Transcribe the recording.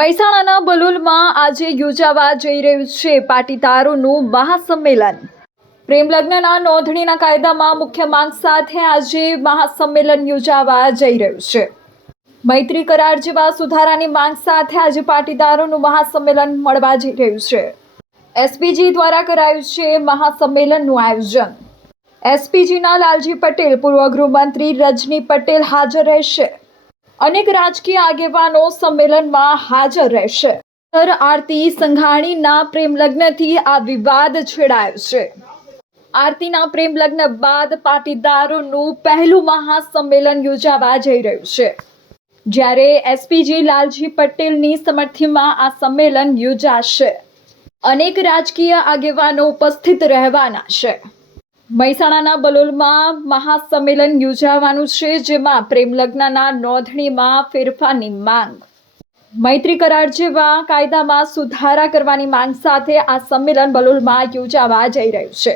મહેસાણાના બલોલમાં આજે યોજાવા જઈ રહ્યું છે પાટીદારોનું મહાસંમેલન। પ્રેમ લગ્નના નોંધણીના કાયદામાં મુખ્ય માંગ સાથે આજે મહાસંમેલન યોજાવા જઈ રહ્યું છે। મૈત્રી કરાર જેવા સુધારાની માંગ સાથે આજે પાટીદારોનું મહાસંમેલન મળવા જઈ રહ્યું છે। એસપીજી દ્વારા કરાયું છે મહાસંમેલનનું આયોજન। એસપીજીના લાલજી પટેલ, પૂર્વ ગૃહમંત્રી રજની પટેલ હાજર રહેશે। અનેક રાજકીય આગેવાનો સંમેલનમાં હાજર રહેશે। આરતી સંઘાણીના પ્રેમ લગ્નથી આ વિવાદ છેડાયો છે। આરતીના પ્રેમ લગ્ન બાદ પાટીદારોનું પહેલું મહાસંમેલન યોજાવા જઈ રહ્યું છે, જ્યારે એસપીજી લાલજી પટેલની સમર્થનમાં આ સંમેલન યોજાશે। અનેક રાજકીય આગેવાનો ઉપસ્થિત રહેવાના છે। મહેસાણાના બલોલમાં મહાસંમેલન યોજાવાનું છે, જેમાં પ્રેમ લગ્નના નોંધણીમાં ફેરફારની માંગ, મૈત્રી કરાર જેવા કાયદામાં સુધારા કરવાની માંગ સાથે આ સંમેલન બલોલમાં યોજાવા જઈ રહ્યું છે।